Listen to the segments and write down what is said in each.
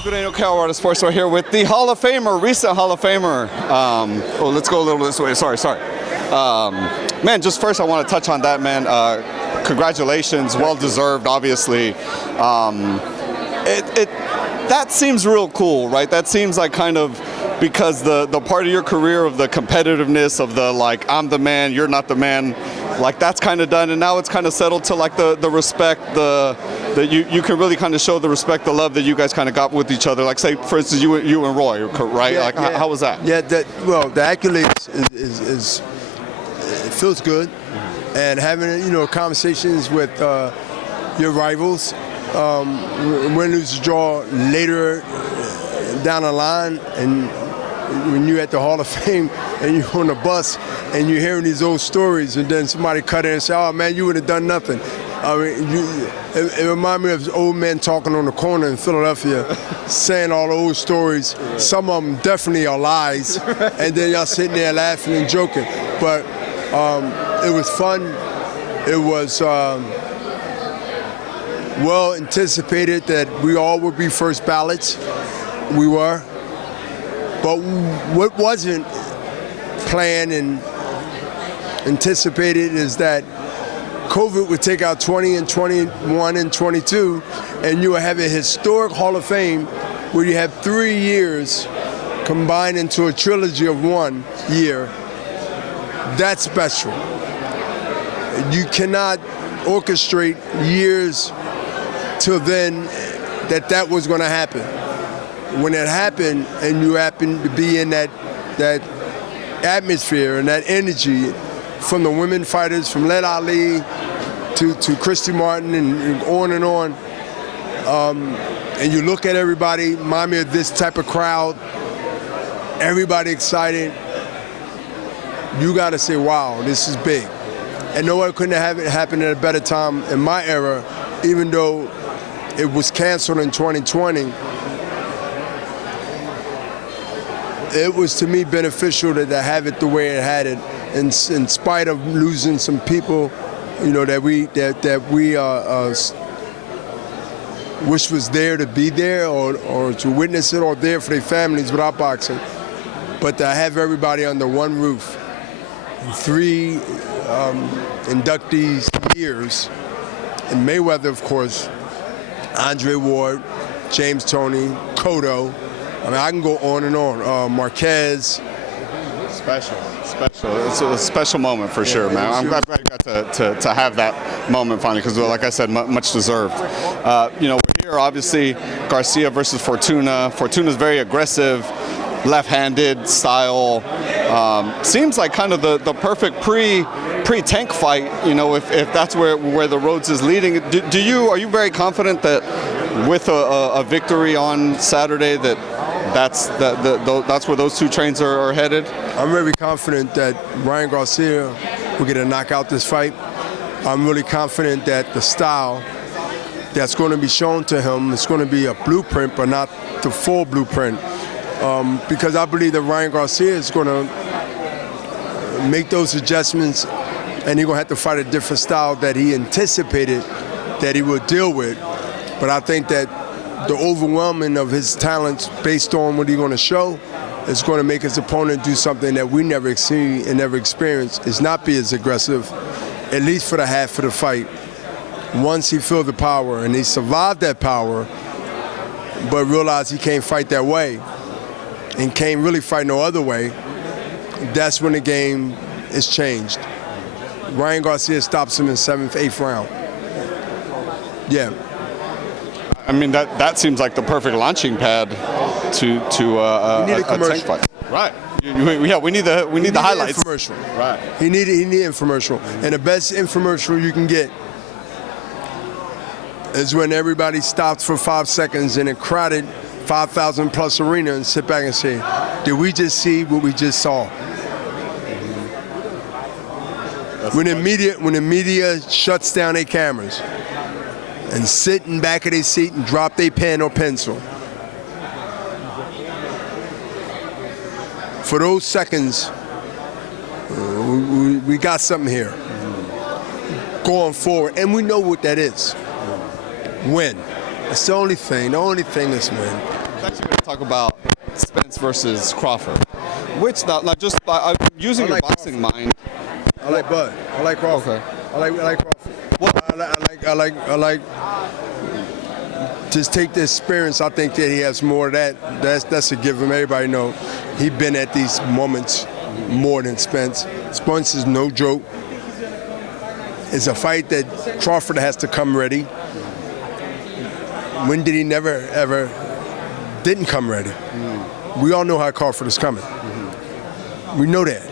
Colorado Sports. We're here with the Hall of Famer, recent Hall of Famer. Let's go a little this way. Sorry. Man, just first I want to touch on that, man. Congratulations, well deserved, obviously. That seems real cool, right? That seems like kind of because the part of your career of the competitiveness of the like I'm the man, you're not the man, like that's kind of done, and now it's kind of settled to like the respect, that you can really kind of show the respect, the love that you guys kind of got with each other. Like say, for instance, you and Roy, right? Yeah, like yeah. How was that? Yeah, the accolades is it feels good, and having conversations with your rivals, win, lose, draw later down the line, and when you're at the Hall of Fame and you're on the bus and you're hearing these old stories, and then somebody cut in and say, "Oh man, you would have done nothing." I mean, it reminded me of old men talking on the corner in Philadelphia, saying all the old stories. Some of them definitely are lies, and then y'all sitting there laughing and joking. But it was fun. It was well anticipated that we all would be first ballots. We were. But what wasn't planned and anticipated is that COVID would take out 20 and 21 and 22, and you would have a historic Hall of Fame where you have 3 years combined into a trilogy of 1 year. That's special. You cannot orchestrate years till then that was going to happen. When it happened, and you happen to be in that atmosphere and that energy, from the women fighters, from Led Ali to Christy Martin and on, and you look at everybody, remind me of this type of crowd, everybody excited, you got to say, wow, this is big. And no one couldn't have it happen at a better time in my era, even though it was canceled in 2020. It was, to me, beneficial to have it the way it had it, in spite of losing some people, that we wish was there to be there or to witness it, or there for their families without boxing. But to have everybody under one roof, 3 inductees years, and Mayweather, of course, Andre Ward, James Toney, Cotto. I mean, I can go on and on. Marquez. Special. It's a special moment for sure, man. I'm glad you got to have that moment finally, because, like I said, much deserved. We're here, obviously, Garcia versus Fortuna. Fortuna's very aggressive, left-handed style. Seems like kind of the perfect pre-tank fight. If that's where the roads is leading. Are you very confident that with a victory on Saturday that's where those 2 trains are headed? I'm very confident that Ryan Garcia will get a knockout this fight. I'm really confident that the style that's going to be shown to him is going to be a blueprint, but not the full blueprint. Because I believe that Ryan Garcia is going to make those adjustments, and he's going to have to fight a different style that he anticipated that he would deal with. But I think that the overwhelming of his talents, based on what he's going to show, is going to make his opponent do something that we never see and never experienced, is not be as aggressive, at least for the half of the fight. Once he feel the power, and he survived that power, but realized he can't fight that way, and can't really fight no other way, that's when the game is changed. Ryan Garcia stops him in 7th, 8th round. Yeah. I mean, that seems like the perfect launching pad to a tank fight. Right. We need the highlights. Infomercial. Right. He need infomercial, and the best infomercial you can get is when everybody stops for 5 seconds in a crowded 5,000 plus arena and sit back and say, "Did we just see what we just saw?" When the media shuts down their cameras and sit in back of their seat and drop their pen or pencil. For those seconds, we got something here going forward, and we know what that is. Win. That's the only thing. The only thing is win. was actually going to talk about Spence versus Crawford. Which, not just by using your boxing mind. I like Bud. I like Crawford. Okay. I like Crawford. I like. Just take the experience. I think that he has more of that. That's a given. Everybody know he's been at these moments more than Spence. Spence is no joke. It's a fight that Crawford has to come ready. When did he never, ever didn't come ready? We all know how Crawford is coming. We know that.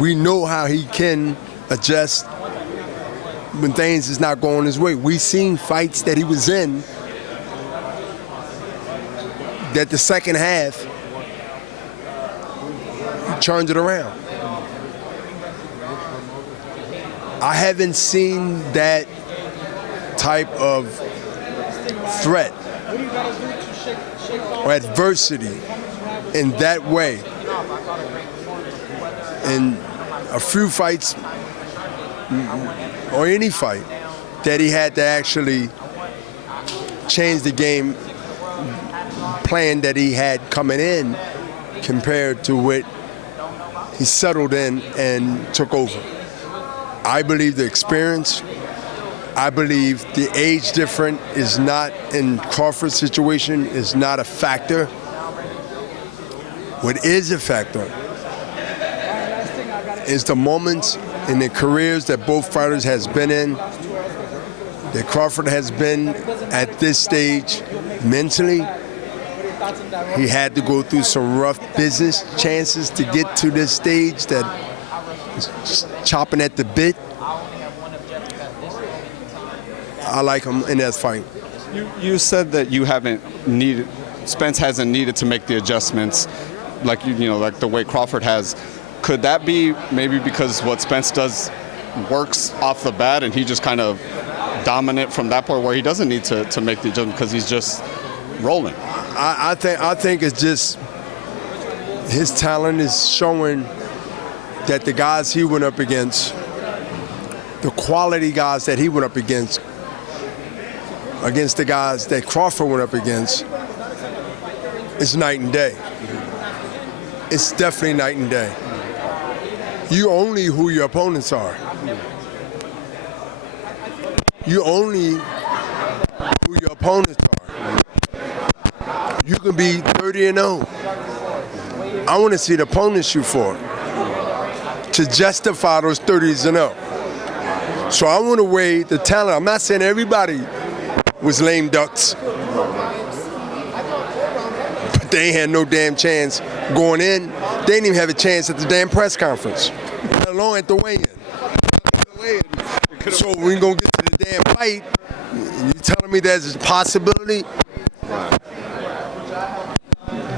We know how he can adjust when things is not going his way. We've seen fights that he was in that the second half, he turned it around. I haven't seen that type of threat or adversity in that way in a few fights or any fight that he had to actually change the game plan that he had coming in compared to what he settled in and took over. I believe the experience, I believe the age difference is not, in Crawford's situation, is not a factor. What is a factor is the moments in the careers that both fighters has been in, that Crawford has been at this stage mentally. He had to go through some rough business chances to get to this stage that is chopping at the bit. I like him in that fight. You said that you haven't needed, Spence hasn't needed to make the adjustments like like the way Crawford has. Could that be maybe because what Spence does works off the bat and he just kind of dominant from that point where he doesn't need to make the adjustment because he's just rolling? I think it's just his talent is showing that the guys he went up against, the quality guys that he went up against the guys that Crawford went up against, it's night and day. It's definitely night and day. You only who your opponents are. You only who your opponents are. You can be 30-0. I want to see the opponents you for to justify those 30s-0. So I want to weigh the talent. I'm not saying everybody was lame ducks, but they ain't had no damn chance going in. They didn't even have a chance at the damn press conference, let alone at the weigh-in. So we're going to get to the damn fight. You telling me there's a possibility?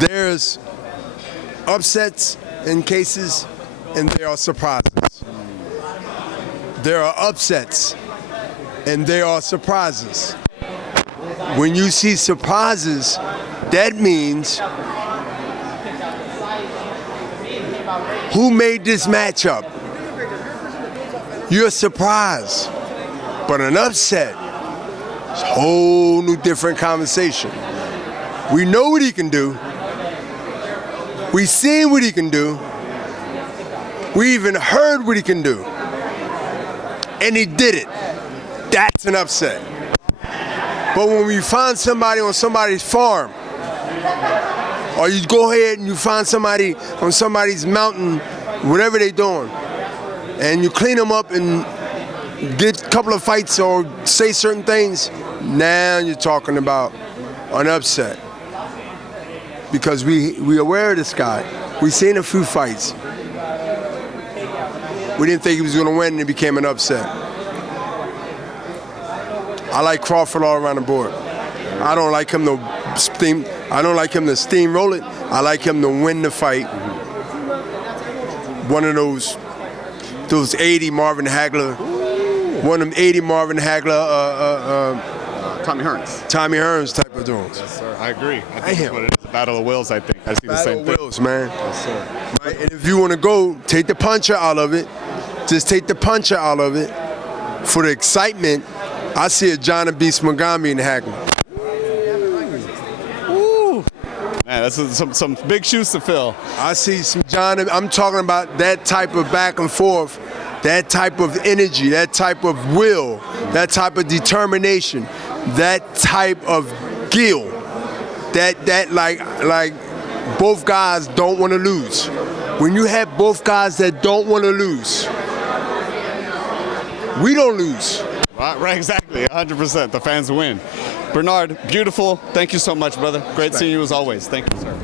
There's upsets in cases, and there are surprises. There are upsets, and there are surprises. When you see surprises, that means who made this matchup? You're surprised. But an upset is a whole new different conversation. We know what he can do. We seen what he can do. We even heard what he can do. And he did it. That's an upset. But when you find somebody on somebody's farm, or you go ahead and you find somebody on somebody's mountain, whatever they're doing, and you clean them up and get a couple of fights or say certain things, now you're talking about an upset. Because we aware of this guy. We seen a few fights. We didn't think he was going to win, and it became an upset. I like Crawford all around the board. I don't like him to steamroll it. I like him to win the fight. One of those 80 Marvin Hagler, one of them 80 Marvin Hagler, Tommy Hearns. Tommy Hearns type of doings. Yes, sir. I agree. I think that's what it is. A battle of wills, I think. I see the same thing. Battle of wills, man. Yes, sir. Right? And if you want to go, take the puncher out of it. Just take the puncher out of it. For the excitement, I see a John and Beast Mugambi and Hagler. man. That's some big shoes to fill. I see some John. I'm talking about that type of back and forth, that type of energy, that type of will, that type of determination, that type of skill. That like both guys don't want to lose. When you have both guys that don't want to lose, we don't lose. Right, exactly, 100%. The fans win. Bernard, beautiful. Thank you so much, brother. Great seeing you as always. Thank you, sir.